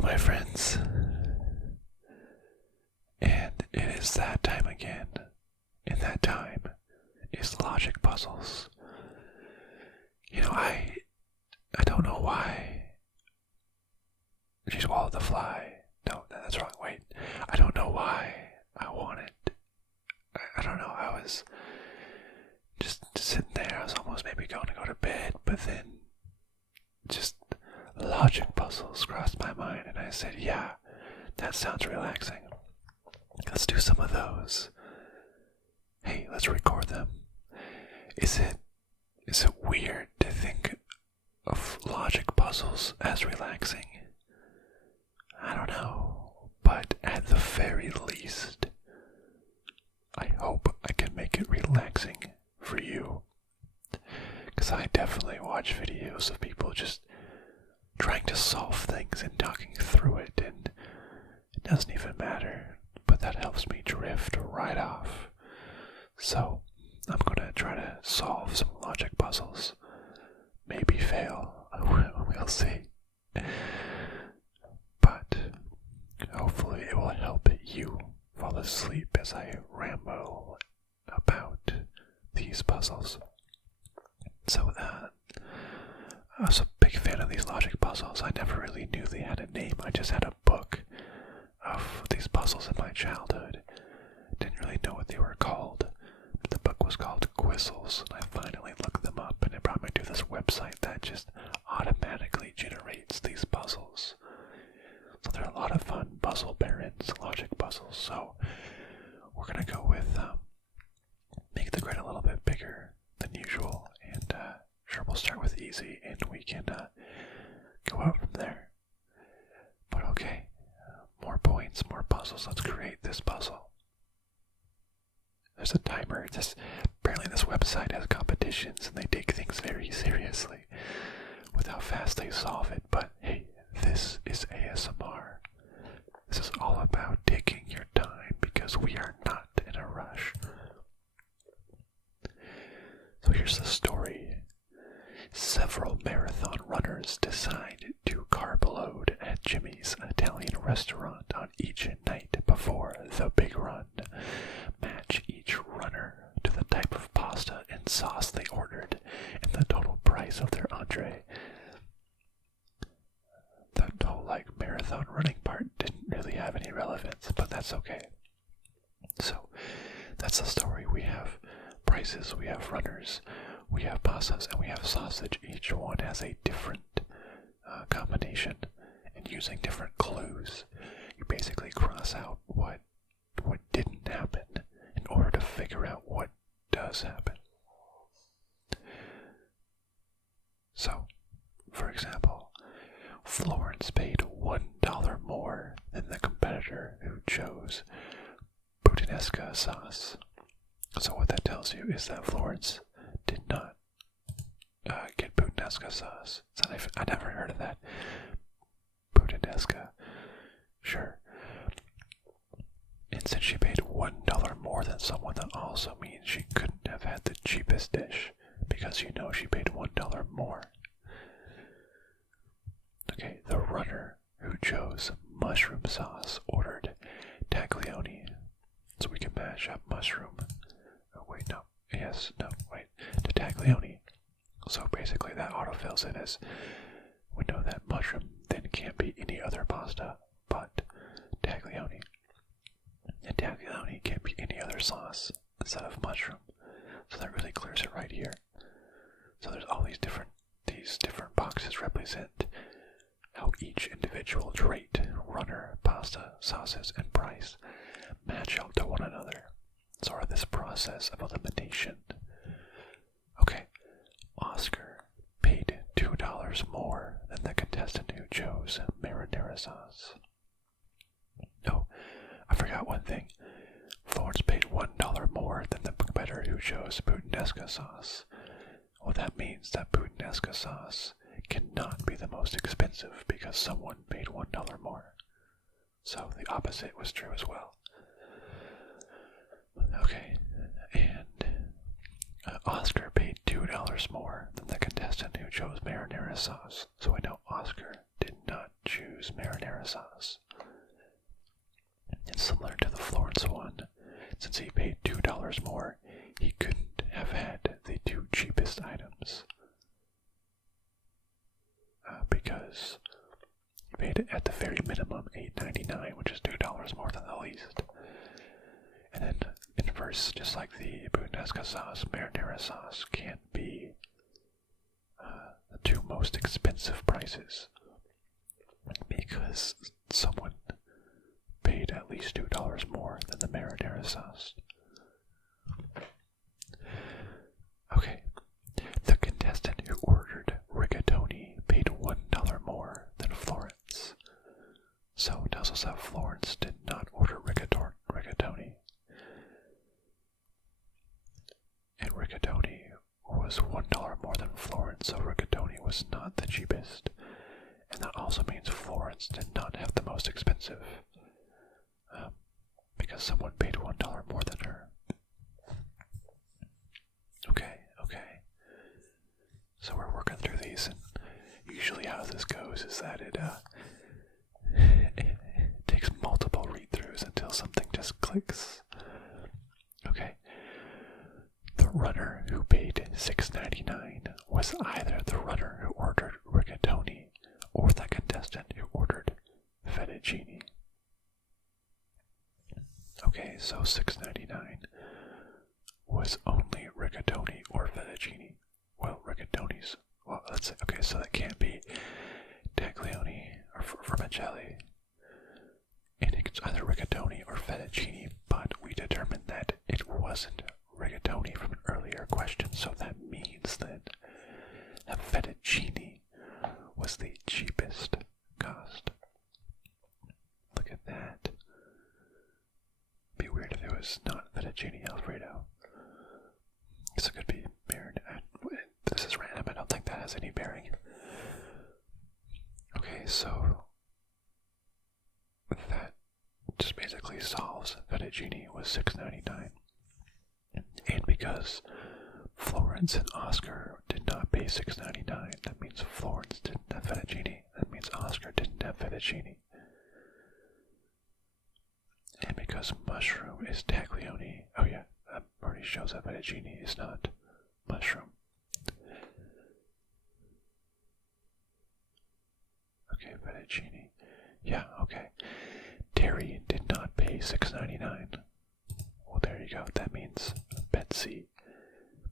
Hello, my friends. And it is that time again. And that time is logic puzzles. You know, I don't know why. She swallowed the fly. No, that's wrong. Wait. I don't know why I wanted. I don't know. I was just sitting there. I was almost maybe going to go to bed, but then just logic puzzles crossed my mind, and I said, yeah, that sounds relaxing. Let's do some of those. Hey, let's record them. Is it weird to think of logic puzzles as relaxing? I don't know, but at the very least, I hope I can make it relaxing for you. Because I definitely watch videos of people just trying to solve things and talking through it, and it doesn't even matter, but that helps me drift right off. So, I'm gonna try to solve some logic puzzles. Maybe fail. We'll see. But hopefully it will help you fall asleep as I ramble about these puzzles. So I was a big fan of these logic puzzles. I never really knew they had a name. I just had a book of these puzzles in my childhood. Didn't really know what they were called. But the book was called Quizzles, and I finally looked them up, and it brought me to this website that just automatically generates these puzzles. So they're a lot of fun. Puzzle Barons, logic puzzles. So we're gonna go with make the grid a little bit bigger than usual, and sure, we'll start with easy, and we can go out from there. But okay, more points, more puzzles. Let's create this puzzle. There's a timer. Apparently this website has competitions, and they take things very seriously with how fast they solve it. But hey, this is ASMR. This is all about taking your time, because we are not in a rush. So here's the story. Several marathon runners decide to carb load at Jimmy's Italian restaurant on each night before the big run. Match each runner to the type of pasta and sauce they ordered and the total price of their entree. The whole marathon running part didn't really have any relevance, but that's okay. So that's the story. We have prices, we have runners, we have pastas, and we have sausage. Each one has a different combination, and using different clues, you basically cross out what didn't happen in order to figure out what does happen. So, for example, Florence paid $1 more than the competitor who chose puttanesca sauce. So what that tells you is that Florence did not get puttanesca sauce. I never heard of that. Puttanesca. Sure. And since she paid $1 more than someone, that also means she couldn't have had the cheapest dish, because she paid $1 more. Okay, the runner who chose mushroom sauce ordered taglioni. So we can mash up mushroom. Oh, wait, no. Yes, no, wait. To taglioni. So basically that autofills it as we know that mushroom then can't be any other pasta but taglioni. And taglioni can't be any other sauce instead of mushroom. So that really clears it right here. So there's all these different boxes represent how each individual trait, runner, pasta, sauces, and price match up to one another. Sort of this process of elimination. Okay, Oscar paid $2 more than the contestant who chose marinara sauce. No, I forgot one thing. Florence paid $1 more than the competitor who chose puttanesca sauce. Well, that means that puttanesca sauce cannot be the most expensive because someone paid $1 more. So the opposite was true as well. Okay, and Oscar paid $2 more than the contestant who chose marinara sauce, so I know Oscar did not choose marinara sauce. It's similar to the Florence one. Since he paid $2 more, he couldn't have had the two cheapest items. Because he paid at the very minimum $8.99, which is $2 more than the least. And then in reverse, just like the puttanesca sauce, marinara sauce can't be the two most expensive prices, because someone paid at least $2 more than the marinara sauce. Okay, the contestant who ordered rigatoni paid $1 more than Florence. So it tells us that Florence did not order rigatoni. And rigatoni was $1 more than Florence, so rigatoni was not the cheapest. And that also means Florence did not have the most expensive, because someone paid $1 more than her. Okay. So we're working through these, and usually how this goes is that it takes multiple read-throughs until something just clicks. Okay. The runner who paid $6.99 was either the runner who ordered rigatoni or the contestant who ordered fettuccine. Okay, so $6.99 was only rigatoni or fettuccine. Well, rigatoni's. Well, let's say, okay, so that can't be taglioni or vermicelli. And it's either rigatoni or fettuccine, but we determined that it wasn't rigatoni from an earlier question, so that means that fettuccine was the cheapest cost. Look at that. Be weird if it was not fettuccine Alfredo. So it could be marinara. This is random. I don't think that has any bearing. Okay, so that just basically solves fettuccine was $6.99. And because Florence and Oscar did not pay $6.99, that means Florence didn't have fettuccine. That means Oscar didn't have fettuccine. And because mushroom is taglioni, oh yeah, that already shows that fettuccine is not mushroom. Okay, fettuccine. Yeah, okay. Terry did not pay $6.99. Well, there you go. That means Betsy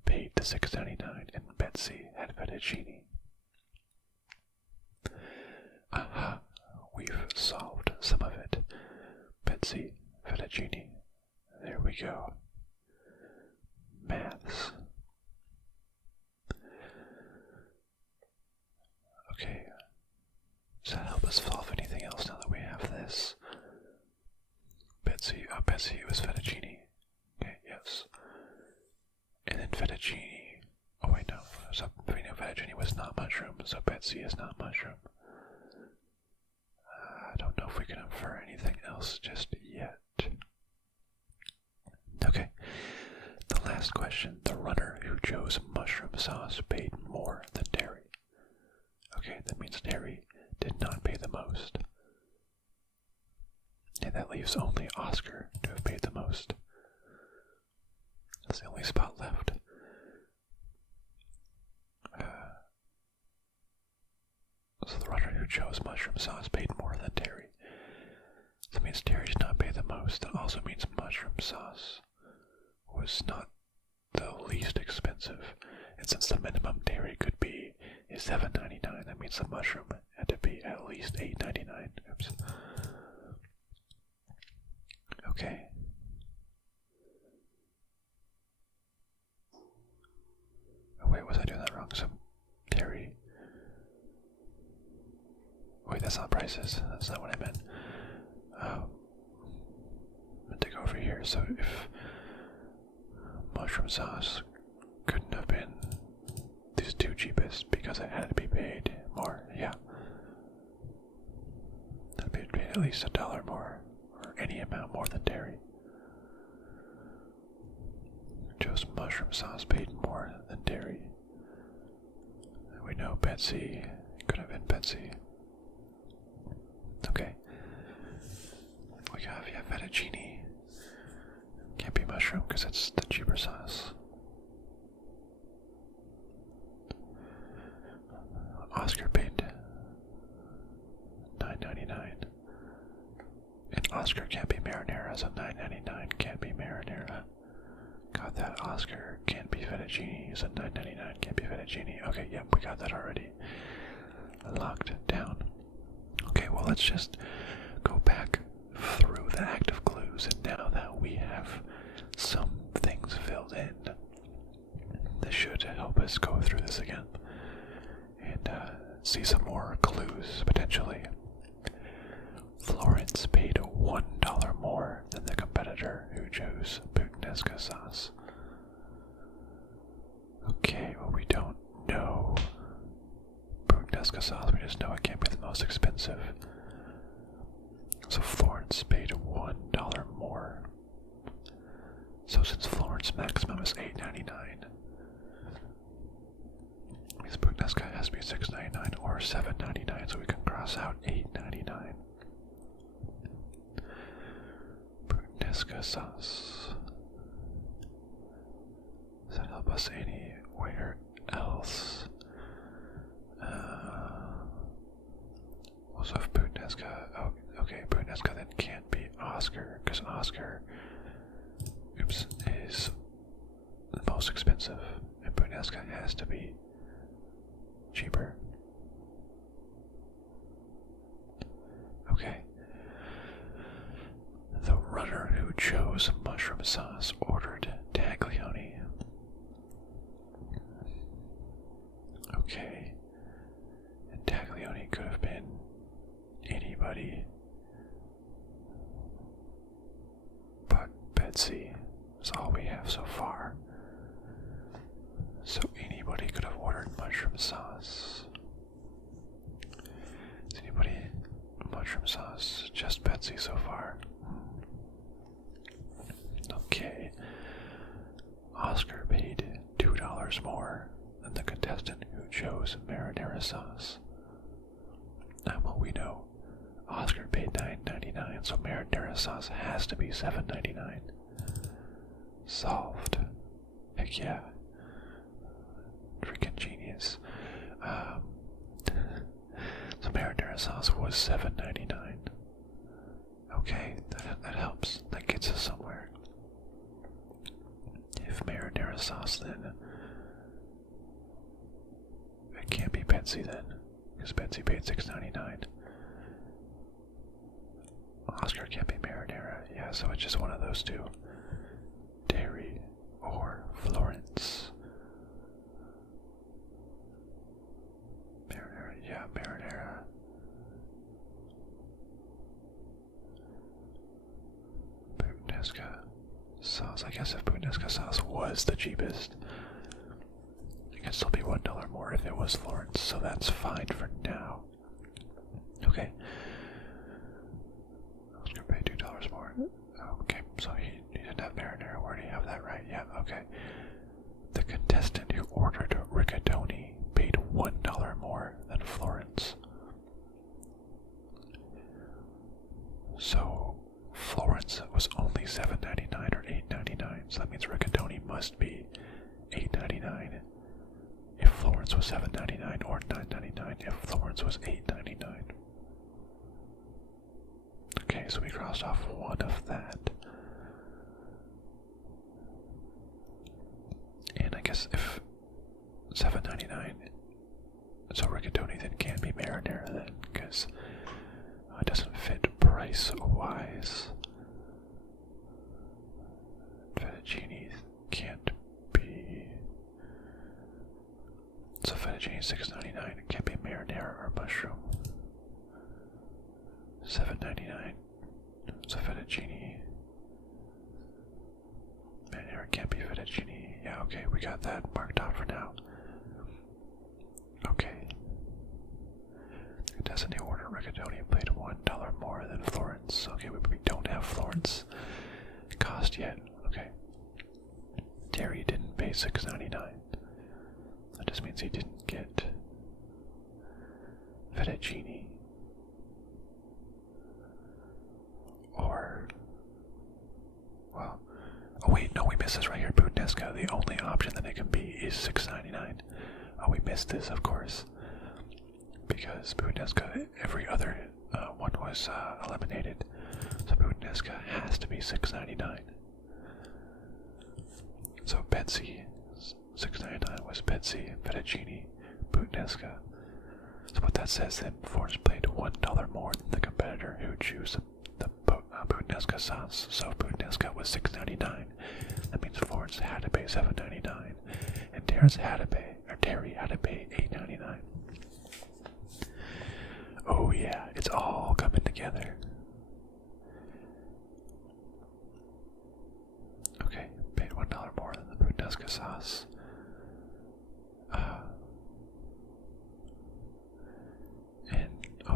paid the $6.99 and Betsy had fettuccine. Aha, we've solved some of it. Betsy, fettuccine. There we go. Maths. Okay. Does that help us solve anything else now that we have this? Betsy, it was fettuccine. Okay, yes. And then fettuccine. Oh wait, no. So we know fettuccine was not mushroom, so Betsy is not mushroom. I don't know if we can infer anything else just yet. Okay. The last question. The runner who chose mushroom sauce paid more than Terry. Okay, that means Terry did not pay the most. And that leaves only Oscar to have paid the most. That's the only spot left. So the runner who chose mushroom sauce paid more than Terry. So that means Terry did not pay the most. That also means mushroom sauce was not the least expensive. And since the minimum Terry could be is $7.99, that means the mushroom had to be at least $8.99. Oops. Okay. Oh wait, was I doing that wrong? So Terry. Wait, that's not prices. That's not what I meant. I meant to go over here. So if mushroom sauce couldn't have been these two cheapest because it had to be paid more, yeah. That'd be paid at least $1 more, or any amount more than Terry. Chose mushroom sauce paid more than dairy. We know Betsy could have been Betsy. Okay. We have, fettuccine. Can't be mushroom because it's the cheaper sauce. Oscar paid $9.99. And Oscar can't be marinara, so $9.99 can't be marinara. Got that. Oscar can't be fettuccine, so $9.99 can't be fettuccine. Okay, yep, we got that already. Locked down. Okay, well, let's just go back through the active clues, and now that we have some things filled in, this should help us go through this again and see some more clues potentially. Florence paid $1 more than the competitor who chose puttanesca sauce. Okay, well, we don't know puttanesca sauce, we just know it can't be the most expensive. So Florence paid $1 more. So since Florence maximum is $8.99, means puttanesca has to be $6.99 or $7.99, so we can cross out $8.99. Puttanesca sauce. Does that help us anywhere else? Also, if puttanesca, okay, puttanesca then can't be Oscar, because Oscar, is the most expensive, and puttanesca has to be cheaper. Okay. The runner who chose mushroom sauce ordered taglioni. Okay. And taglioni could have been anybody but Betsy. That's all we have so far. So anybody could have ordered mushroom sauce. Is anybody mushroom sauce? Just Betsy so far. Okay. Oscar paid $2 more than the contestant who chose marinara sauce. Well, we know Oscar paid $9.99, so marinara sauce has to be $7.99. Solved. Heck yeah. Freaking genius. So marinara sauce was $7.99. Okay, that helps. That gets us somewhere. If marinara sauce, then it can't be Betsy then, because Betsy paid $6.99. Oscar can't be marinara. Yeah, so it's just one of those two. Dairy or Florence. Marinara, yeah, marinara. Puttanesca sauce. I guess if puttanesca sauce was the cheapest, it could still be $1 more if it was Florence, so that's fine for now. Okay. I was gonna pay $2 more. Okay, so he didn't have marinara. Where do you have that right? Yeah, okay. The contestant who ordered rigatoni paid $1 more than Florence. So Florence was only $7.99 or $8.99, so that means rigatoni must be $8.99 if Florence was $7.99, or $9.99 if Florence was $8.99. Okay, so we crossed off one of that. And I guess if $7.99, so rigatoni then can't be marinara then, because it doesn't fit price-wise. Fettuccine can't be. So fettuccine $6.99. It can't be marinara or mushroom. $7.99. So fettuccine. Marinara can't be fettuccine. Yeah, okay, we got that marked out for now. Okay. Contestant who ordered rigatoni paid $1 more than Florence. Okay, we don't have Florence cost yet. Okay. Dairy didn't pay $6.99. That just means he didn't get fettuccine. Or, well, oh wait, no, we missed this right here. Puttanesca, the only option that it can be is $6.99. Oh, we missed this, of course, because Puttanesca, every other one was eliminated. So Puttanesca has to be $6.99. So Betsy, $6.99 was Betsy, fettuccine, Puttanesca. So what that says then, Florence paid $1 more than the competitor who chose the Puttanesca sauce. So Puttanesca was $6.99. That means Florence had to pay $7.99, and Terry had to pay $8.99. Oh yeah, it's all coming together. Okay, paid $1 more than the Puttanesca sauce. And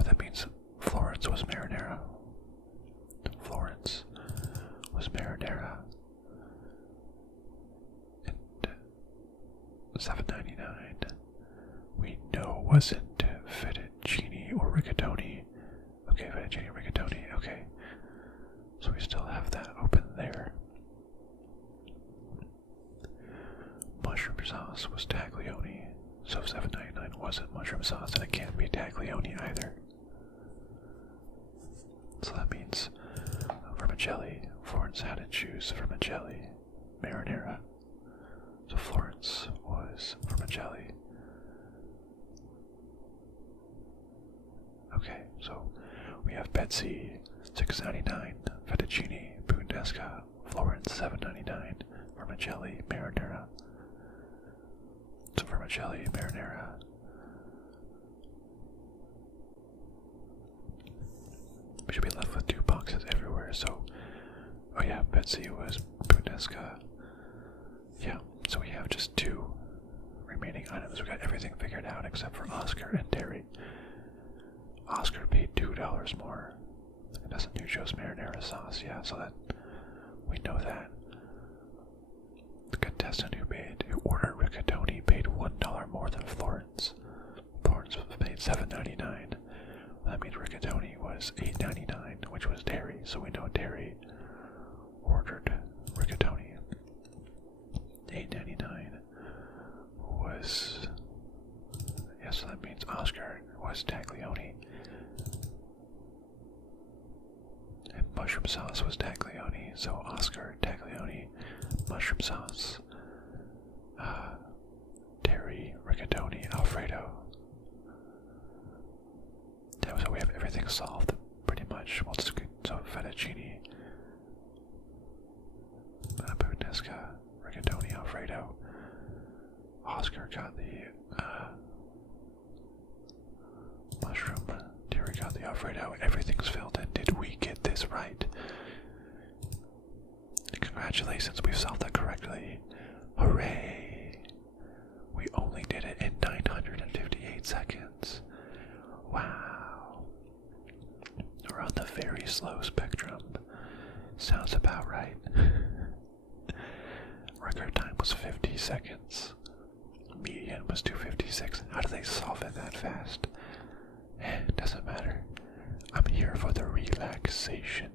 that means Florence was marinara. Florence was marinara. And $7.99 we know wasn't fettuccine or rigatoni. Okay, fettuccine or rigatoni, okay. So we still have that open there. Mushroom sauce was taglioni. So $7.99 wasn't mushroom sauce, and it can't be taglioni either. So that means vermicelli. Florence had to choose vermicelli, marinara. So Florence was vermicelli. Okay, so we have Betsy, $6.99, fettuccine, Puttanesca, Florence, $7.99, vermicelli, marinara. So vermicelli, marinara. We should be left with 2 boxes everywhere, so... Oh yeah, Betsy was Puttanesca. Yeah, so we have just 2 remaining items. We got everything figured out except for Oscar and Terry. Oscar paid $2 more. The contestant who chose marinara sauce, yeah, so that... We know that. The contestant who ordered rigatoni paid $1 more than Florence. Florence paid $7.99. That means rigatoni was $8.99, which was Terry, so we know Terry ordered rigatoni. $8.99 was... Yeah, so that means Oscar was taglioni. And mushroom sauce was taglioni, so Oscar, taglioni, mushroom sauce. Terry, rigatoni, Alfredo. So we have everything solved, pretty much. Well, so fettuccine, Puttanesca, rigatoni, Alfredo. Oscar got the mushroom. Terry got the Alfredo. Everything's filled in. Did we get this right? Congratulations, we've solved that correctly. Hooray! We only did it in 958 seconds. Wow. We're on the very slow spectrum. Sounds about right. Record time was 50 seconds. Median was 256. How do they solve it that fast? It doesn't matter. I'm here for the relaxation.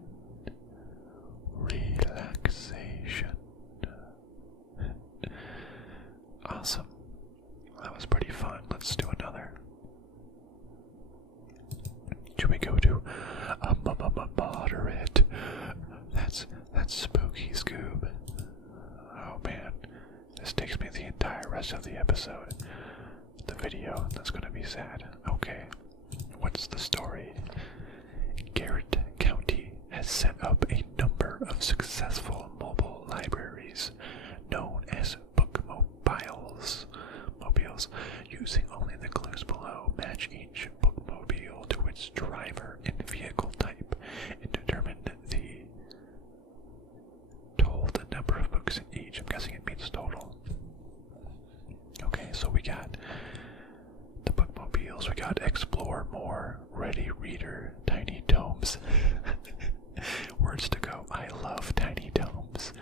Relaxation. Awesome. That was pretty fun. Let's do another. Should we go to a moderate? That's spooky, Scoob. Oh man, this takes me the entire rest of the episode. The video, that's gonna be sad. Okay, what's the story? Garrett County has set up a number of successful mobile libraries known as bookmobiles. Using only the clues below, match each bookmobile to its driver and vehicle type and determine the number of books in each. I'm guessing it means total. Okay, so we got the bookmobiles, we got Explore More, Ready Reader, Tiny Tomes. Words to go. I love tiny tomes.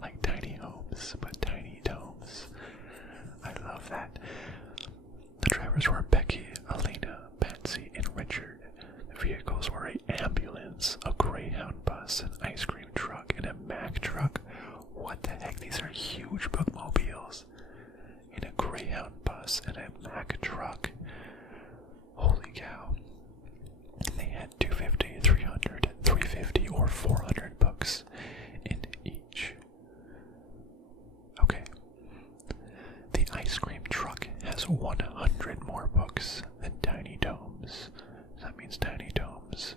Like tiny homes, but tiny tomes. drivers were Becky, Alina, Patsy, and Richard. The vehicles were an ambulance, a Greyhound bus, an ice cream truck, and a Mack truck. What the heck? These are huge bookmobiles. In a Greyhound bus and a Mack truck. Holy cow. They had 250, 300, 350, or 400 books in each. Okay. The ice cream truck has 100 more books than Tiny Tomes. That means Tiny Tomes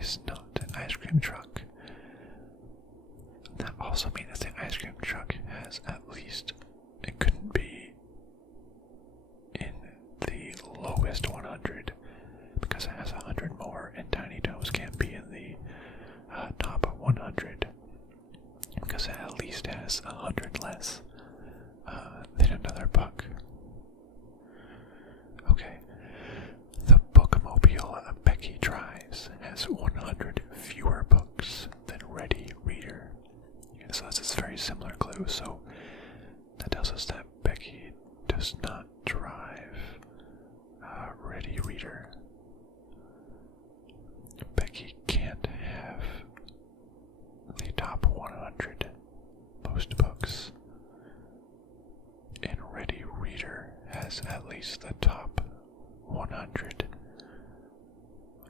is not an ice cream truck. That also means that the ice cream truck has at least, it couldn't be in the lowest 100 because it has 100 more, and Tiny Tomes can't be in the top 100 because it at least has 100 less than another book. Okay, the bookmobile Becky drives has 100 fewer books than Ready Reader. So that's a very similar clue. So that tells us that Becky does not drive Ready Reader. Becky can't have the top 100 most books. And Ready Reader has at least the top 100.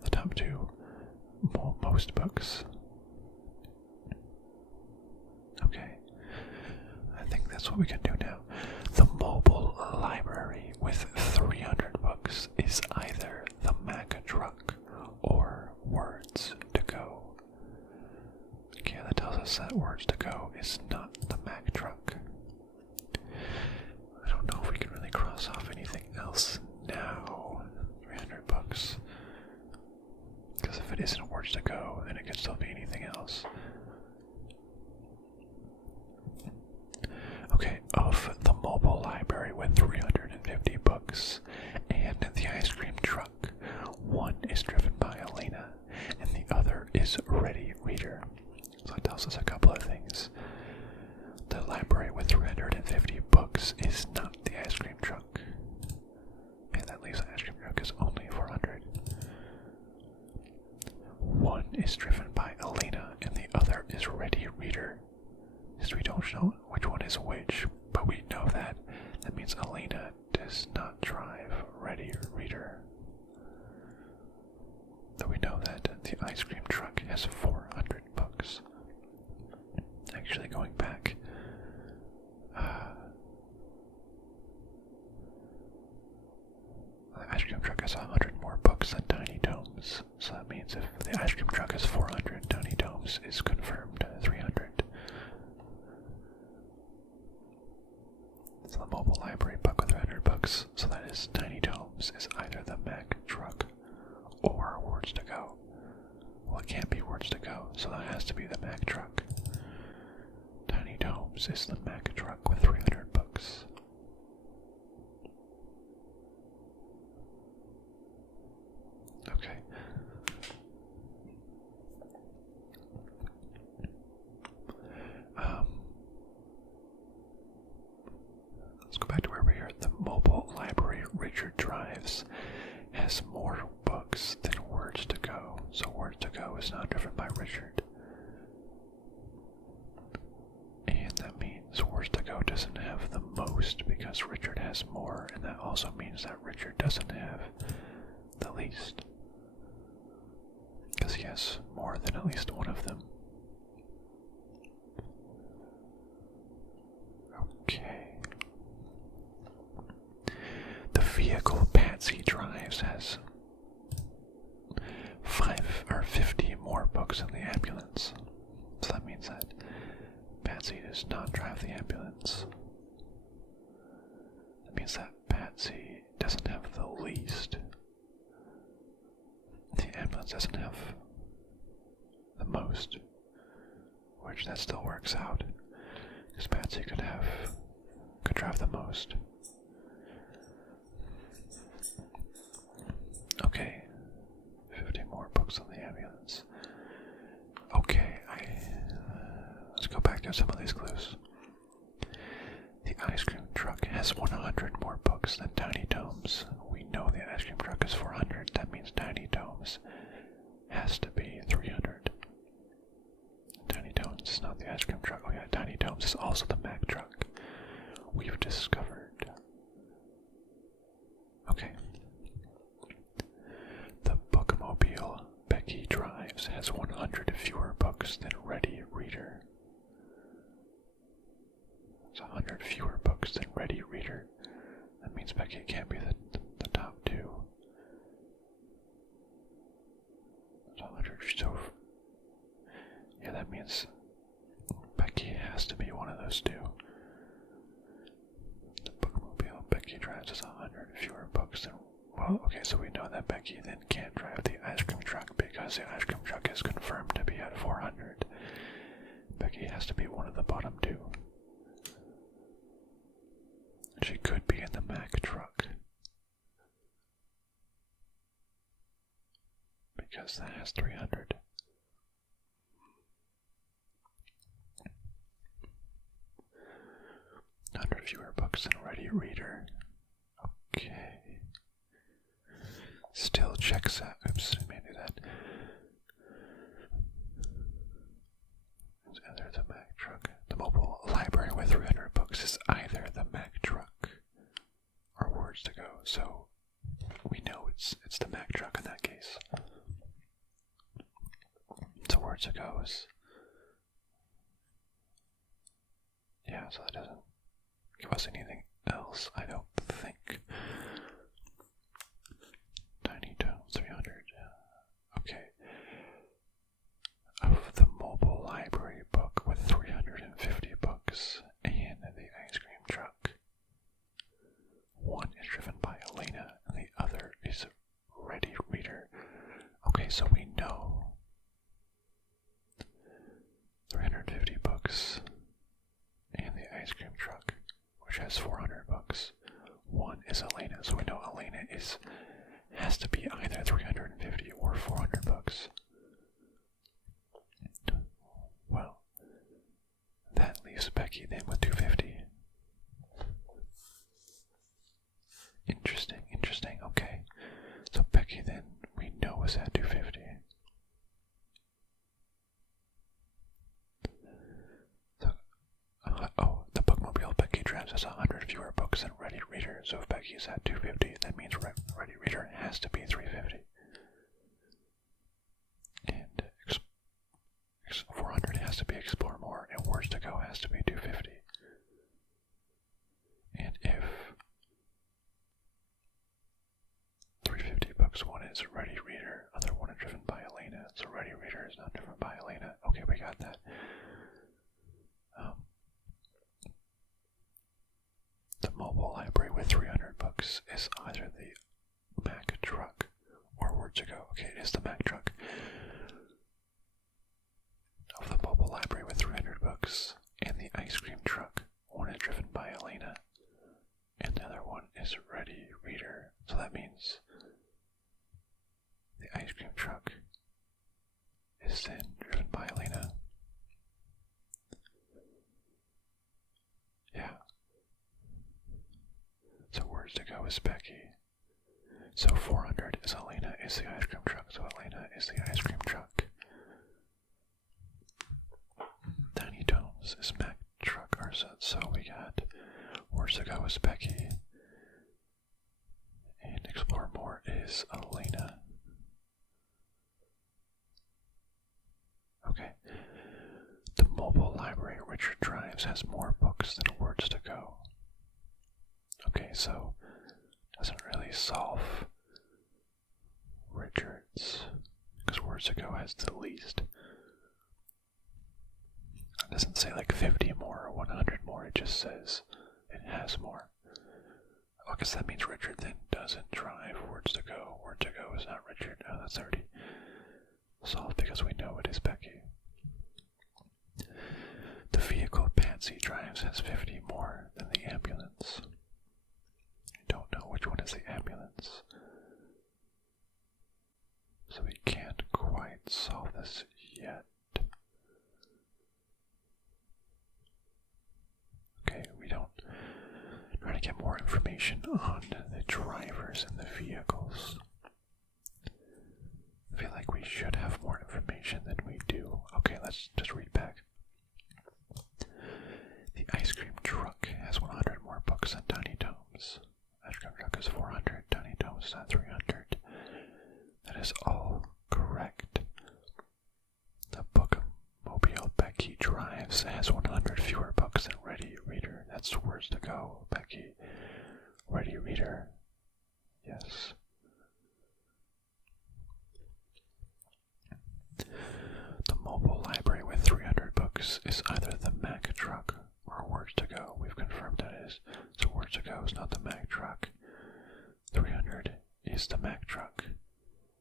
The top two most books. Okay, I think that's what we can do now. The mobile library with 300 books is either the Mack truck or Words to Go. Okay, that tells us that Words to Go is not the Mack truck. I don't know if we can really cross off anything else now. 300 books. Because if it isn't Words to Go, then it could still be anything else. Okay, of the mobile library with 350 books and the ice cream truck, one is driven by Alina and the other is Ready Reader. So it tells us a couple of things. The library with 350 books is not the ice cream truck. And that leaves the ice cream truck is only 400. One is driven by Alina and the other is Ready Reader. So we don't know which one is which, but we know that. That means Alina does not drive Ready Reader. So we know that the ice cream truck has 400 books. Actually, going back, the ice cream truck has 100 more books than Tiny Tomes. So that means if the ice cream truck is 400, Tiny Tomes is confirmed 300. So the mobile library book with 300 books, so that is Tiny Tomes is either the Mack truck or Words to Go. Well, it can't be Words to Go, so that has to be the Mack truck. Tiny Tomes is the Mack truck with 300 books. Okay. Let's go back to where we are. The mobile library Richard drives has more books than Words to Go. So Words to Go is not driven by Richard. And that means Words to Go doesn't have the most because Richard has more, and that also means that Richard doesn't have the least. Because he has more than at least one of them. Okay. The vehicle Patsy drives has 50 more books than the ambulance. So that means that Patsy does not drive the ambulance. That means that Patsy doesn't have the least. The ambulance doesn't have the most. Which that still works out. Because Patsy could drive the most. Okay. 50 more books on the ambulance. Okay, let's go back to some of these clues. The ice cream truck has 100 more books than Tiny Tomes. We know the ice cream truck is 400. That means Tiny Tomes has to be 300. Tiny Tomes is not the ice cream truck. Oh yeah, Tiny Tomes is also the Mack truck. We've discovered. Okay. The bookmobile Becky drives has 100 fewer books than Ready Reader. It's 100 fewer books than Ready Reader. That means Becky can't be the top two. It's 100 so. Yeah, that means Becky has to be one of those two. The bookmobile Becky drives has 100 fewer books than. Well, okay, so we know that Becky then can't drive the ice cream truck because the ice cream truck is confirmed to be at 400. Becky has to be one of the bottom two. She could be in the Mack truck because that has 300. Fewer books than Ready Reader. Okay. Still checks out. Oops, I may do that. It's either the Mack truck. The mobile library with 300 books is either the Mack truck or Words to Go. So we know it's the Mack truck in that case. So Words to Go is. Yeah, so that doesn't give us anything else, I don't think. Tiny Tomes 300. Okay. Of the mobile library book with 350 books and the ice cream truck, one is driven by Elena and the other is Ready Reader. Okay, so we know 350 books and the ice cream truck, which has 400 books. One is Elena, so we know Elena has to be either 350 or 400 books. Well, that leaves Becky then with 250. Interesting, okay. So Becky then we know is at 250. The bookmobile Becky drives has 100 fewer books than Ready Reader, so if Becky's at 250, that means Ready Reader has to be 350. And 400 has to be Explore More, and Words to Go has to be 250. And if 350 books, one is Ready Reader, other one is driven by Elena, so Ready Reader is not driven by Elena. Okay, we got that. The mobile library with 300 books is either the Mack truck or Words to Go. Okay, it is the Mack truck. Of the mobile library with 300 books and the ice cream truck, one is driven by Elena and the other one is Ready Reader. So that means the ice cream truck is then driven by Elena. Yeah. So Words to Go is Becky. So 400 is Elena is the ice cream truck. So Elena is the ice cream truck. Tiny Tomes is Mack truck. So we got Words to Go is Becky. And Explore More is Elena. Okay. The mobile library Richard drives has more books than Words to Go. Okay, so doesn't really solve Richard's, because Words to Go has the least. It doesn't say like 50 more or 100 more, it just says it has more. I guess that means Richard then doesn't drive Words to Go. Words to Go is not Richard. Oh, that's already solved because we know it is Becky. The vehicle Patsy drives has 50 more than the ambulance. I don't know which one is the ambulance, so we can't quite solve this yet. Okay, we don't. Trying to get more information information on the drivers and the vehicles. I feel like we should have more information than we do. Okay, let's just read back. The ice cream truck has 100 more books than Tiny Tomes. Ice cream truck is 400, Tiny Tomes is at 300. That is all correct. The bookmobile Becky drives has 100 fewer books than Ready Reader. That's words to go, Becky. Ready Reader. Yes. The mobile library with 300 books is either the Mac truck or Words to Go. We've confirmed that is. So Words to Go is not the Mac truck. 300 is the Mac truck,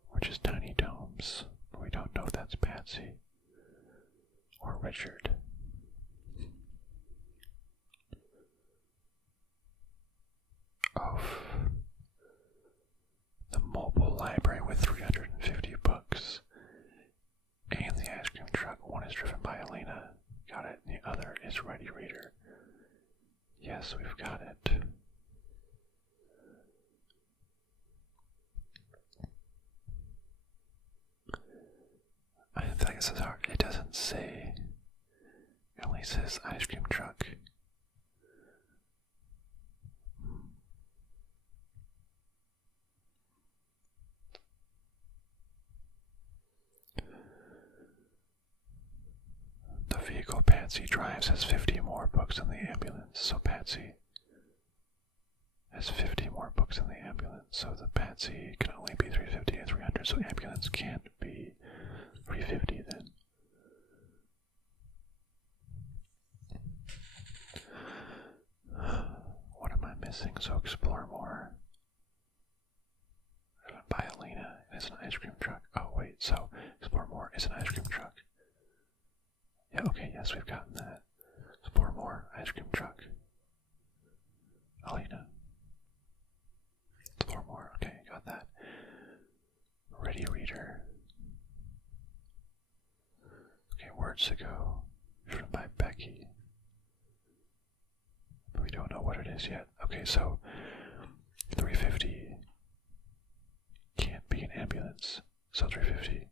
which is Tiny Tomes. But we don't know if that's Patsy or Richard. Of the mobile library with 350 books and the ice cream truck, one is driven by Elena. Got it. And the other is Ready Reader. Yes, we've got it. I think this is hard. It doesn't say. It only says ice cream truck. The vehicle Patsy drives has 50 more books than the ambulance, so Patsy has 50 more books than the ambulance, so the Patsy can only be 350 and 300, so ambulance can't be 350 then. What am I missing? So explore more. By Elena, it's an ice cream truck. Oh wait, so explore more is an ice cream truck. Yeah, okay, yes, we've gotten that. Explore more, ice cream truck. Elena. Explore more, okay, got that. Ready Reader. Okay, Words to Go. Written by Becky. But we don't know what it is yet. Okay, so 350 can't be an ambulance. So 350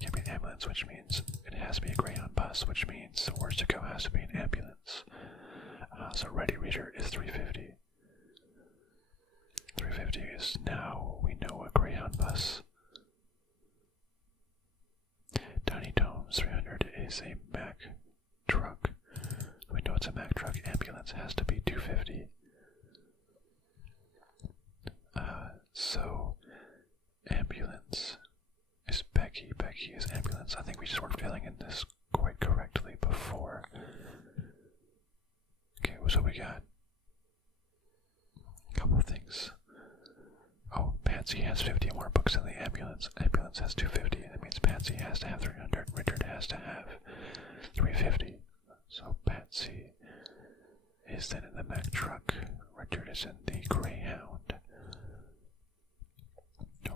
can't be an ambulance, which means it has to be a Greyhound bus, which means the Words to Go has to be an ambulance. So Ready Reader is 350. 350 is now, we know, a Greyhound bus. Tiny Tomes 300 is a Mack truck. We know it's a Mack truck. Ambulance has to be 250. So ambulance is Becky. Becky is ambulance. I think we just weren't filling in this quite correctly before. Okay, so we got a couple of things. Oh, Patsy has 50 more books than the ambulance. Ambulance has 250. That means Patsy has to have 300. Richard has to have 350. So Patsy is then in the Mack truck. Richard is in the Greyhound.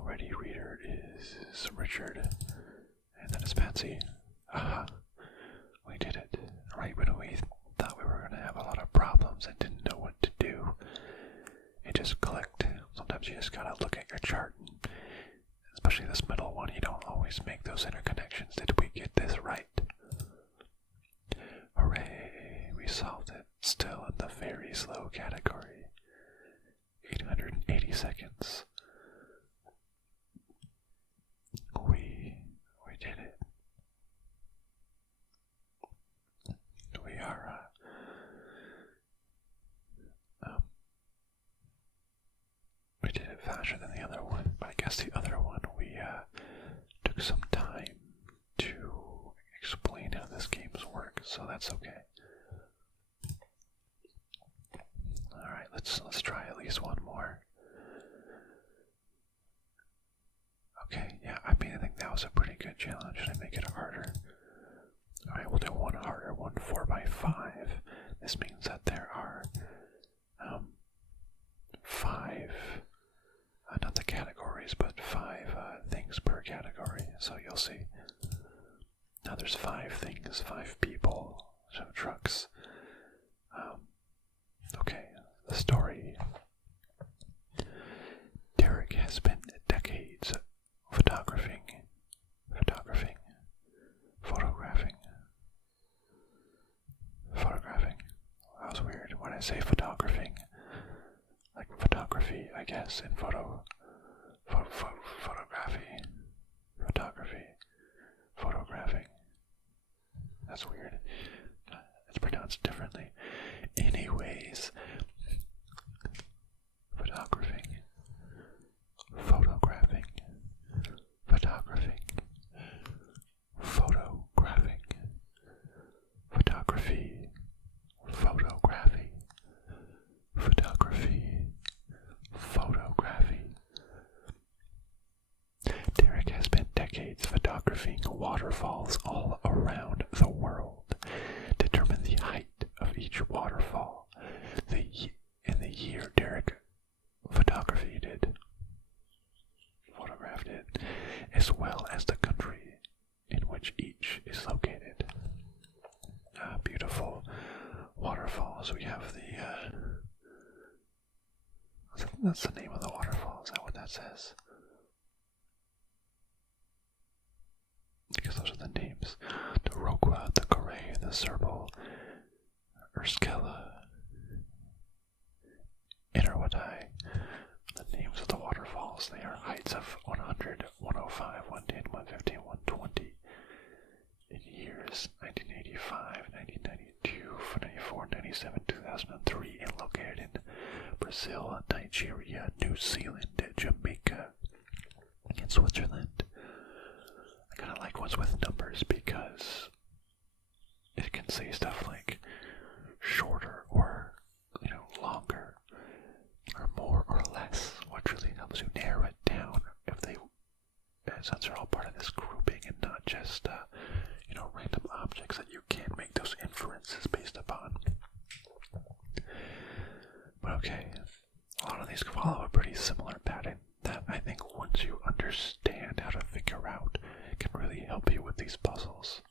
Ready Reader is Richard. And then it's Patsy. Aha. We did it. Right when we thought we were going to have a lot of problems and didn't know what to do, it just clicked. Sometimes you just gotta look at your chart, and especially this middle one, you don't always make those interconnections. Did we get this right? Hooray, we solved it. Still in the very slow category. 880 seconds. We did it. We are we did it faster than the other one, but I guess the other one we took some time to explain how this game's work, so that's okay. Alright, let's try at least one more. Okay, yeah, I think that was a pretty good challenge. Should I make it harder? Alright, we'll do one harder, one 4x5. This means that there are 5, not the categories, but 5 things per category. So you'll see. Now there's 5 things, 5 people, so trucks. Okay, the story photography, I guess, in photographing. That's weird. It's pronounced differently. Anyways, photographing, photography, photography, Derek has spent decades photographing waterfalls all around the world. Determine the height of each waterfall. In the year Derek photographed it, as well as the country in which each is located. Beautiful waterfalls. We have that's the name of the waterfall. Is that what that says? Because those are the names. The Rogwa, the Correa, the Serpal, Erskella, Innerwadai. The names of the waterfalls. They are heights of 100, 105, 110, 115, 120. In years 1985, 1992, 94, 97, 2003, and located in Brazil, Nigeria, New Zealand, Jamaica, and Switzerland. I kind of like ones with numbers because it can say stuff like shorter or, longer or more or less, which really helps you narrow it down since they're all part of this grouping and not just, random objects that you can't make those inferences based upon. But okay, a lot of these follow a pretty similar pattern that I think once you understand how to figure out can really help you with these puzzles.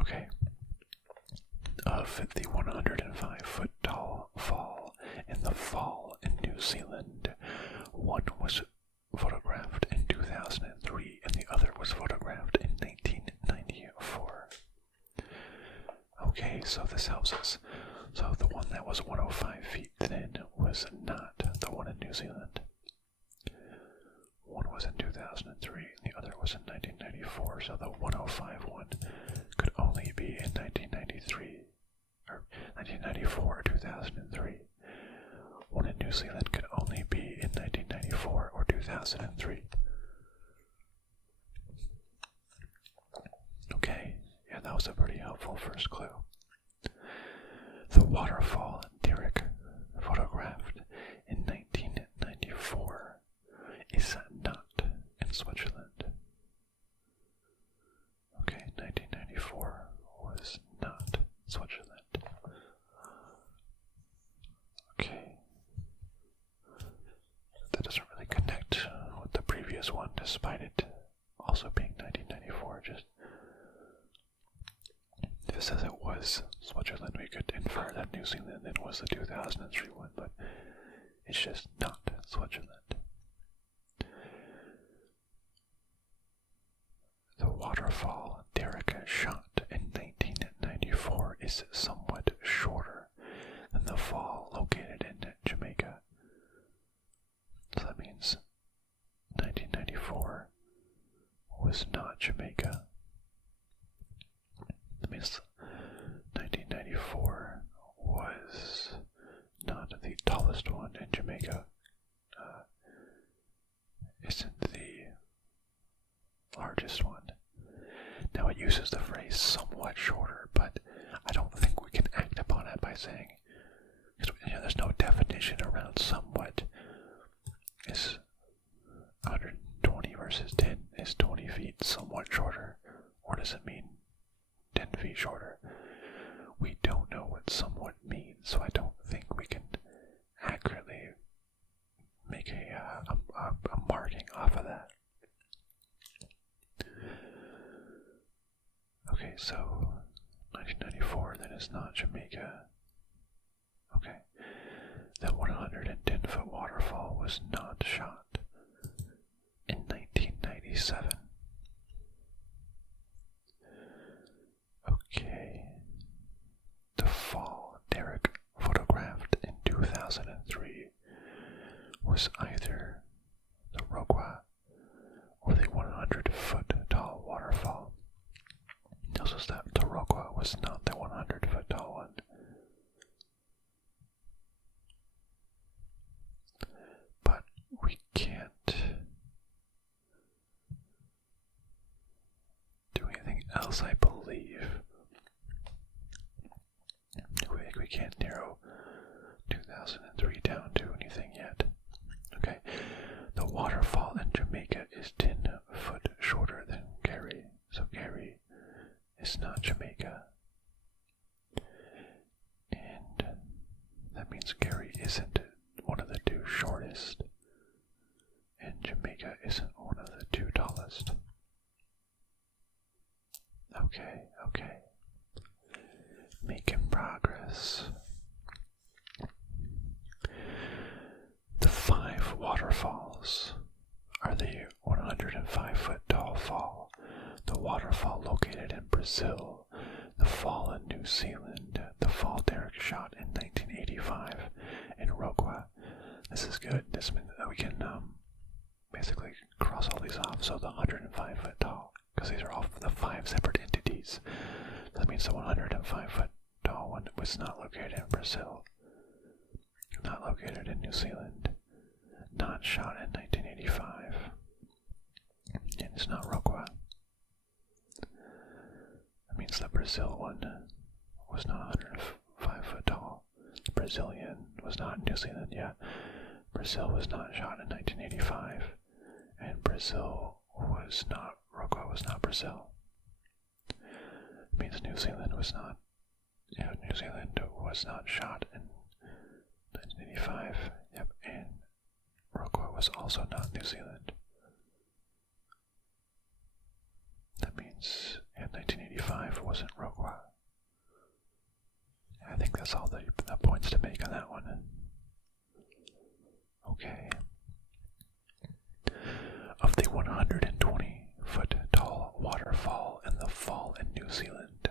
Okay, of the 105-foot tall fall in the fall in New Zealand, one was photographed in 2003 and the other was photographed in 1994. Okay, so this helps us. So the one that was 105 feet thin was not the one in New Zealand. One was in 2003 and the other was in 1994, so the 105 one could only be in 1993, or 1994 or 2003. One in New Zealand could only be in 1994 or 2003. Okay, yeah, that was a pretty helpful first clue. The waterfall Derek photographed in 1994 is not in Switzerland. Okay, 1994 was not Switzerland. Okay. That doesn't really connect with the previous one, despite it also being 1994. Just if it says it was Switzerland, we could infer that New Zealand then was the 2003 one, but it's just not Switzerland. The waterfall Derek shot in 1994 is somewhat shorter than the fall located in Jamaica. So that means 1994 was not Jamaica. That means 1994 was not the tallest one in Jamaica. Isn't the largest one. Now it uses the phrase somewhat shorter, but I don't think we can act upon it by saying, there's no definition around somewhat. Is 120 versus 10 is 20 feet somewhat shorter, or does it mean 10 feet shorter? We don't know what somewhat means, so I don't think we can accurately make a marking off of that. Okay, so 1994 then is not Jamaica. Okay, that 110-foot waterfall was not shot in 1997. Okay, the fall Derek photographed in 2003 was either the Rogwa or the 100-foot tall waterfall. It tells us that the Rogwa was not the 100-foot tall one. But we can't do anything else, I believe. We can't narrow 2003 down to anything yet. Okay, the waterfall in Jamaica is 10 foot shorter than Gary, so Gary is not Jamaica. And that means Gary isn't one of the two shortest, and Jamaica isn't one of the two tallest. Okay. Making progress. The 5 waterfalls are the 105-foot tall fall, the waterfall located in Brazil, the fall in New Zealand, the fall Derek shot in 1985 in Rogwa. This is good. This means that we can basically cross all these off. So the 105-foot tall, because these are all the 5 separate entities. That means the 105-foot tall one was not located in Brazil, not located in New Zealand, not shot in 1985, and it's not Rogwa. That means the Brazil one was not 105 foot tall. The Brazilian was not New Zealand yet. Brazil was not shot in 1985, and Brazil was not, Rogwa was not Brazil. It means New Zealand was not, New Zealand was not shot in 1985, yep, and Rogwa was also not New Zealand. That means 1985 wasn't Rogwa. I think that's all the points to make on that one. Okay. Of the 120-foot tall waterfall in the fall in New Zealand,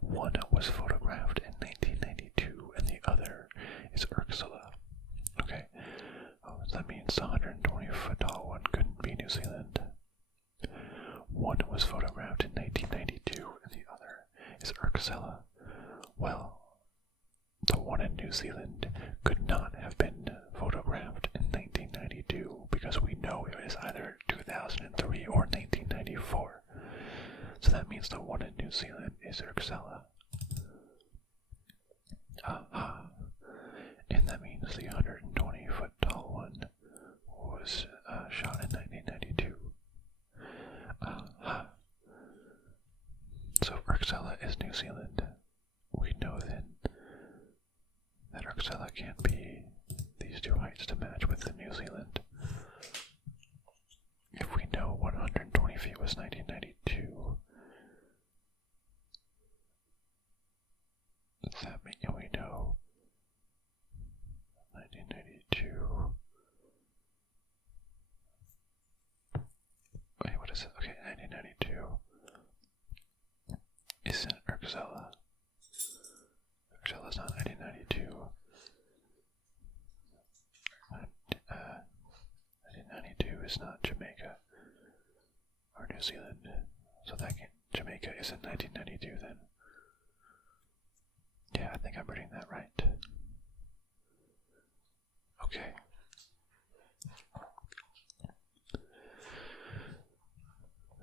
one was photographed in 1992 and the other is Ursula. Okay. So that means the 120-foot tall one couldn't be New Zealand. One was photographed in 1992 and the other is Ursula. Well, the one in New Zealand could not have been photographed in 1992 because we know it is either 2003 or 1994. So that means the one in New Zealand is Ursula. And that means the 120-foot tall one was shot in 1992. So if Ursula is New Zealand, we know then that Ursula can't be these two heights to match with the New Zealand. If we know 120 feet was 1992, does that mean we know 1992? Wait, what is it? Okay, 1992 isn't Ursula. Ursula's not 1992. 1992 is not Jamaica or New Zealand, so that Jamaica isn't 1992 then. Yeah, I think I'm reading that right. Okay.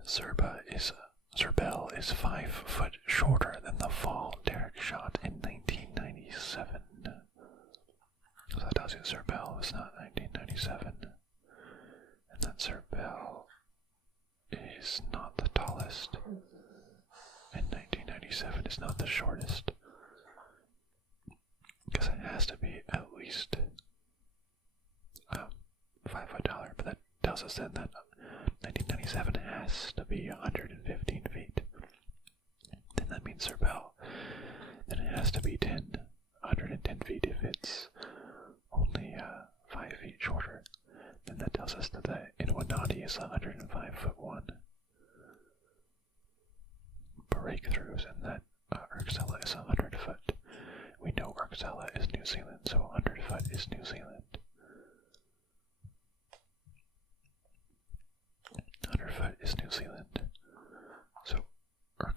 Zerbel is 5 foot shorter than the fall Derek shot in 1997. So that tells you Zerbel was not 1997. And that Zerbel is not the tallest. And 1997 is not the shortest. Because it has to be at least 5 foot taller. But that tells us then that 1997 has to be 115 feet. Then that means Zerbel. Then it has to be 110 feet if it's only 5 feet shorter. Then that tells us that the Inwanati is 105 foot 1. Breakthroughs and that Ursula is 100 foot. We know Ursula is New Zealand, so 100 foot is New Zealand.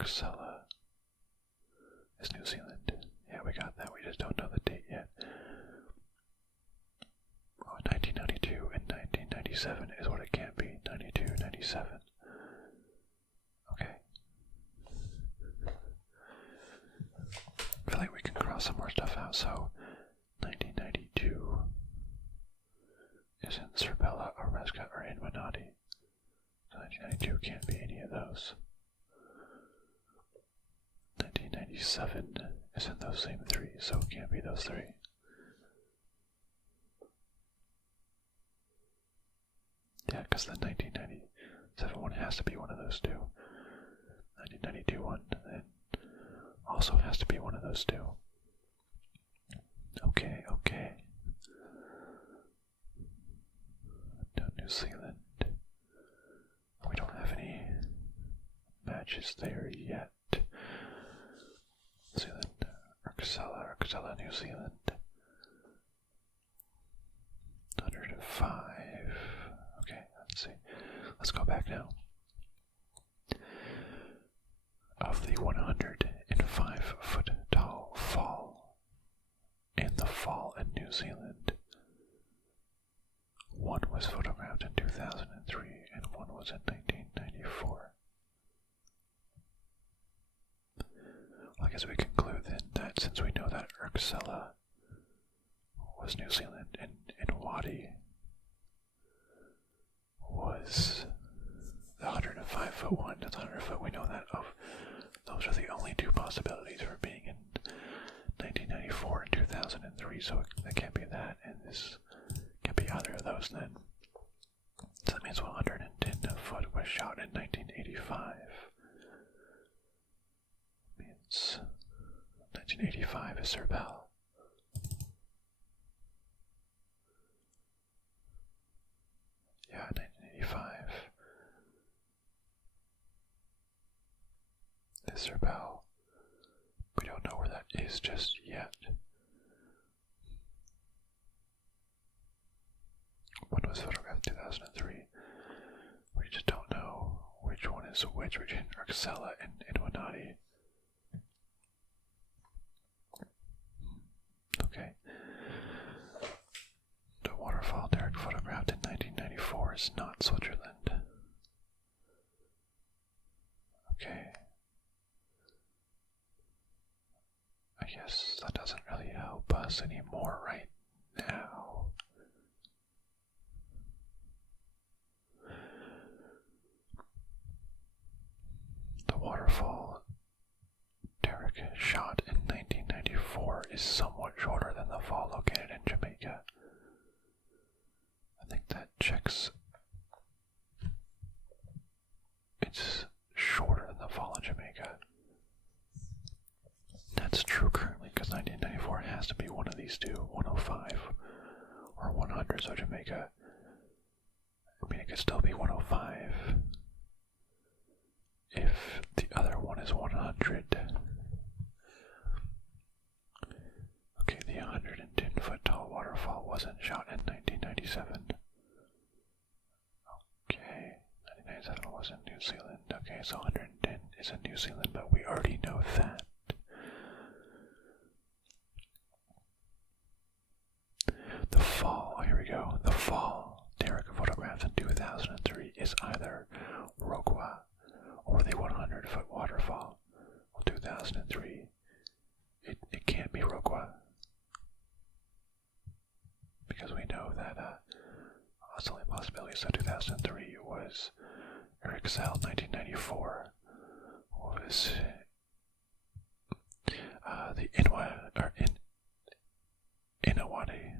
Urksella is New Zealand. Yeah, we got that. We just don't know the date yet. Oh, 1992 and 1997 is what it can't be. 92, 97. Okay. I feel like we can cross some more stuff out. So, 1992 is in Serbella, Oreska, or Inwanati. So 1992 can't be any of those. 1997 is in those same three, so it can't be those three. Yeah, because the 1997 one has to be one of those two. 1992 one then also has to be one of those two. Okay. New Zealand. We don't have any matches there yet. New Zealand, Urksella, New Zealand. 105. Okay, let's see. Let's go back now. Of the 105-foot tall fall in the fall in New Zealand, one was photographed in 2003 and one was in 1994. Well, I guess we conclude then that since we know that Urksella was New Zealand and Wadi was the 105-foot one, that's 100-foot, we know that those are the only two possibilities for being in 1994 and 2003, so it can't be that, and this can't be either of those then. So that means 110-foot was shot in 1985. Means 1985 is Serbella. Yeah, 1985 is Serbella. We don't know where that is just yet. One was photographed in 2003. We just don't know which one is which between Urksella and Inwanati. Okay. The waterfall Derek photographed in 1994 is not Switzerland. Okay. I guess that doesn't really help us anymore right now. The waterfall Derek shot in 1994 is somewhat shorter than the fall located in Jamaica. I think that checks. It's shorter than the fall in Jamaica. That's true currently because 1994 has to be one of these two, 105 or 100, so Jamaica. I mean, it could still be 105 if the other one is 100. Okay, the 110-foot tall waterfall wasn't shot in 1997. Okay, 1997 was in New Zealand. Okay, so 110 is in New Zealand, but we already know that. The fall, oh, here we go. The fall Derek photographed in 2003 is either Rogwa or the 100-foot waterfall. Well, 2003, it can't be Rogwa. Because we know that that's the only possibility. So 2003 was Urksella, 1994 was the Inawati.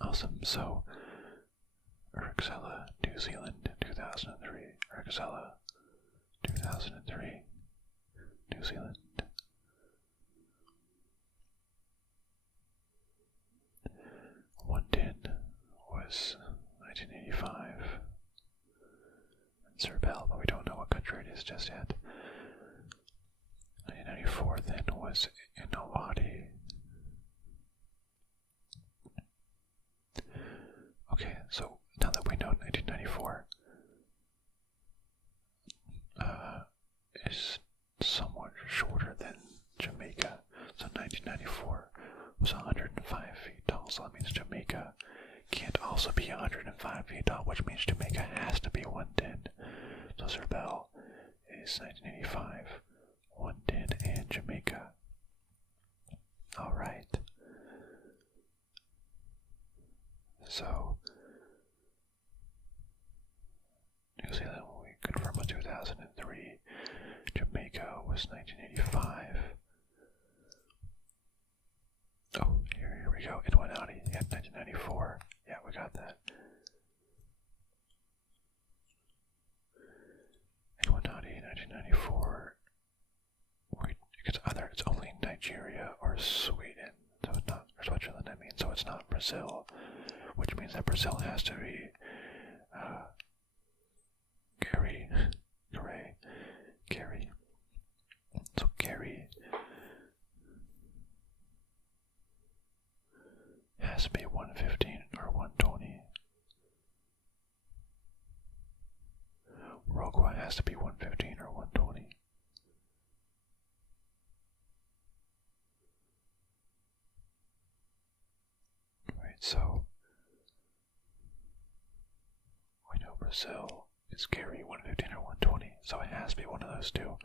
Awesome. So Urksella, New Zealand, 2003. Urksella, 2003, New Zealand. Was 1985 in Serbella, but we don't know what country it is just yet. 1994 then was in Awadi. Okay, so now that we know 1994, is somewhat shorter than Jamaica. So 1994 was 105 feet tall, so that means Jamaica can't also be 105 feet tall, which means Jamaica has to be 110. So Zerbel is 1985, 110, and Jamaica. Alright. So, New Zealand, when we confirm with 2003, Jamaica was 1985. Oh, here we go. Inwanati, yeah, 1994. Yeah, we got that. Inwanati, 1994. It's only Nigeria or Sweden, so it's not, or Switzerland, I mean, so it's not Brazil, which means that Brazil has to be, Gary. So Gary has to be 115 or 120. Uruguay has to be 115 or 120. Right, so we know Brazil is Gary 115 or 120, so it has to be one of those two.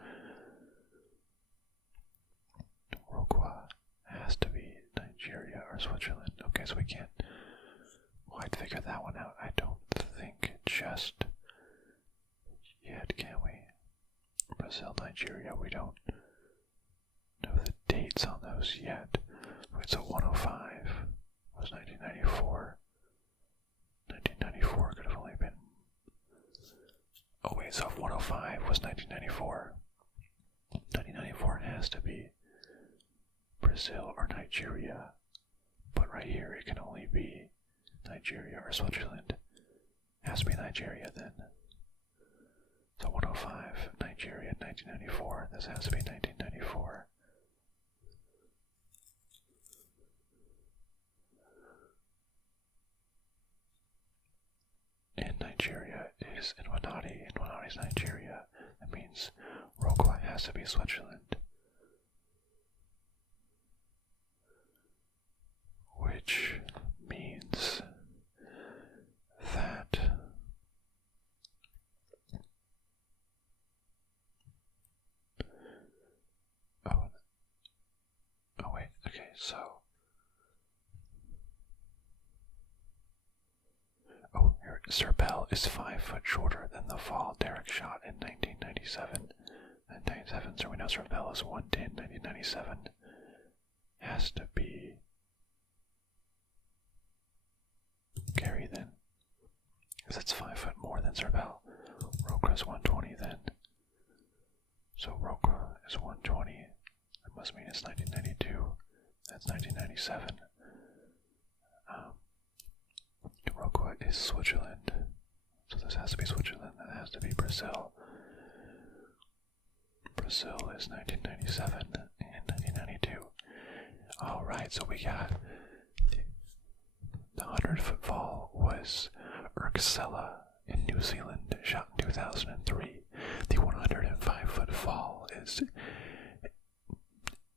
Uruguay has to be Nigeria or Switzerland. Okay, so we can't quite figure that one out. I don't think just yet, can we? Brazil, Nigeria, we don't know the dates on those yet. Wait, so 105 was 1994. 1994 could have only been... Oh wait, so if 105 was 1994, 1994 has to be Brazil or Nigeria. But right here it can only be Nigeria or Switzerland. It has to be Nigeria then. So 105, Nigeria, 1994. This has to be 1994. And Nigeria is Inwanati. Inwanati is Nigeria. That means Uruguay has to be Switzerland. Which means that oh wait, okay, so here, Zerbel is 5 foot shorter than the fall Derek shot in 1997. So we know Zerbel is 110, 1997. Has to be Gary then, because it's 5 foot more than Zerbel. Roka is 120 then. So Roka is 120. That must mean it's 1992. That's 1997. Roka is Switzerland. So this has to be Switzerland. That has to be Brazil. Brazil is 1997 and 1992. Alright, so we got the 100-foot fall was Urksela in New Zealand, shot in 2003. The 105-foot fall is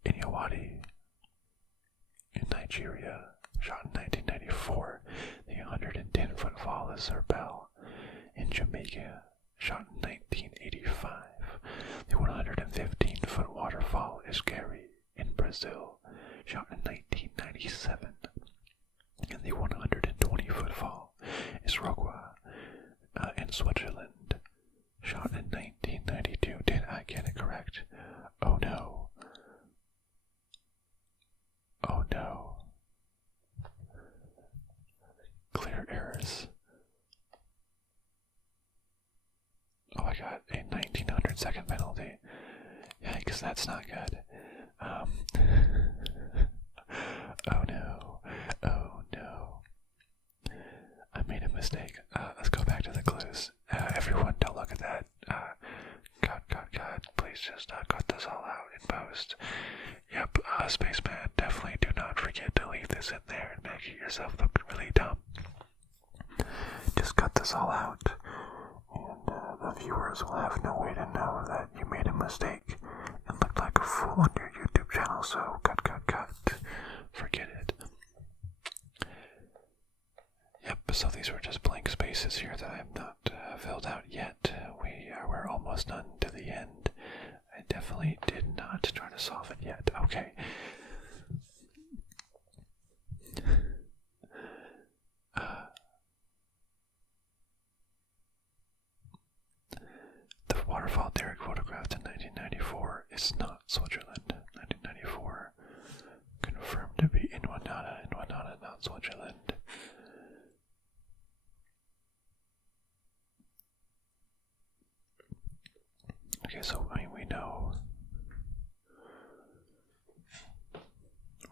Inawati in Nigeria, shot in 1994. The 110-foot fall is Zerbel in Jamaica, shot in 1985. The 115-foot waterfall is Gary in Brazil, shot in 1997. And the 120-foot fall is Rogwa in Switzerland, shot in 1992. Did I get it correct? Oh no. Oh no. Clear errors. Oh, I got a 1900-second penalty. Yikes, that's not good. Oh no. Oh no. I made a mistake. Let's go back to the clues. Everyone, don't look at that. Cut. Please just cut this all out in post. Yep, Spaceman, definitely do not forget to leave this in there and make yourself look really dumb. Just cut this all out. And then viewers will have no way to know that you made a mistake and looked like a fool on your YouTube channel, so cut. Forget it. Yep, so these were just blank spaces here that I have not filled out yet. We're almost done to the end. I definitely did not try to solve it yet. Okay. The waterfall Derek photographed in 1994 is not Switzerland. 1994 confirmed to be in Wanada, not Switzerland. Okay, so we know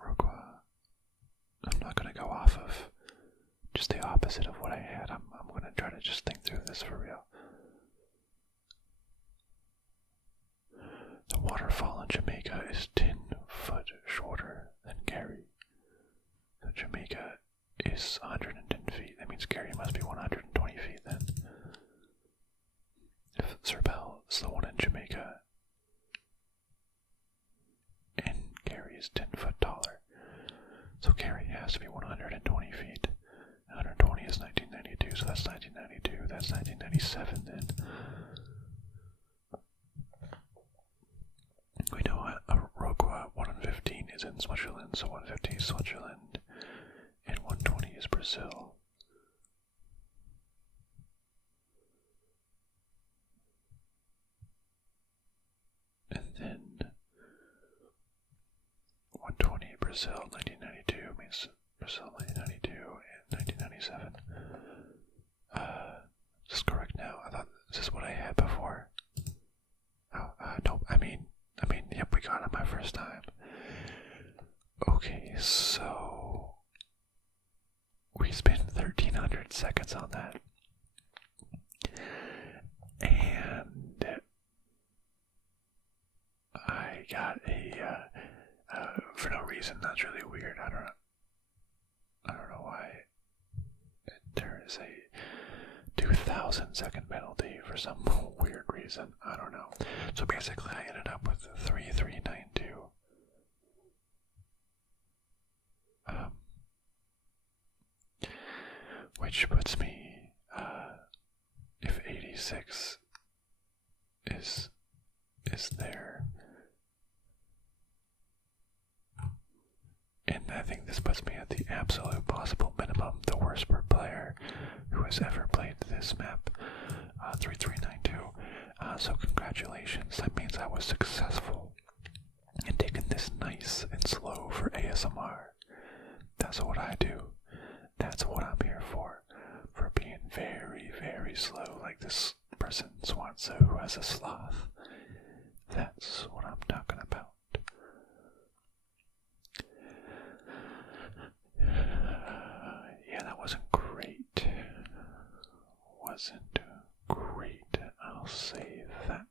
Rogua. I'm not going to go off of just the opposite of what I had. I'm going to try to just think through this for real. The waterfall in Jamaica is 10 foot shorter than Gary. So Jamaica is 110 feet. That means Gary must be 120 feet then. If Zerbel is the one in Jamaica, and Gary is 10 foot taller, so Gary has to be 120 feet. 120 is 1992, so that's 1992. That's 1997 then. We know Rogua 115 is in Switzerland, so 115 is Switzerland, and 120 is Brazil. And then 120 Brazil 1992 means Brazil 1992 and 1997. Is this correct now? I thought this is what I had before. Oh, nope. I mean, yep, we got it my first time. Okay, so we spent 1,300 seconds on that. And I got for no reason. That's really weird. I don't know why. There is a 2,000 second penalty for some weird reason. I don't know. So basically, I ended up with 3,392. Which puts me, if 86 is there. And I think this puts me at the absolute possible minimum, the worst per player who has ever played this map, 3392. So congratulations, that means I was successful in taking this nice and slow for ASMR. That's what I do. That's what I'm here for being very, very slow, like this person Swanso who has a sloth. That's what I'm talking about. Yeah, that wasn't great. Wasn't great. I'll say that.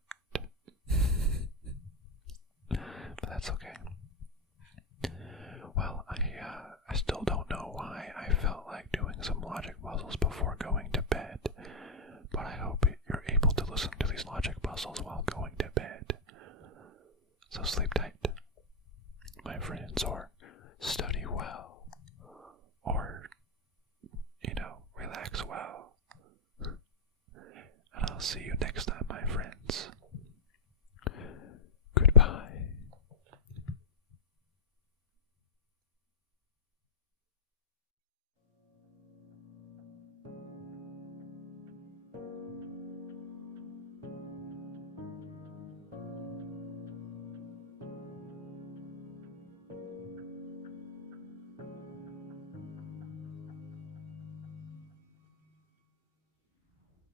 But that's okay. Well, I still don't know why I felt like doing some logic puzzles before going to bed. But I hope you're able to listen to these logic puzzles while going to bed. So sleep tight, my friends, or study well, or, relax well. And I'll see you next time.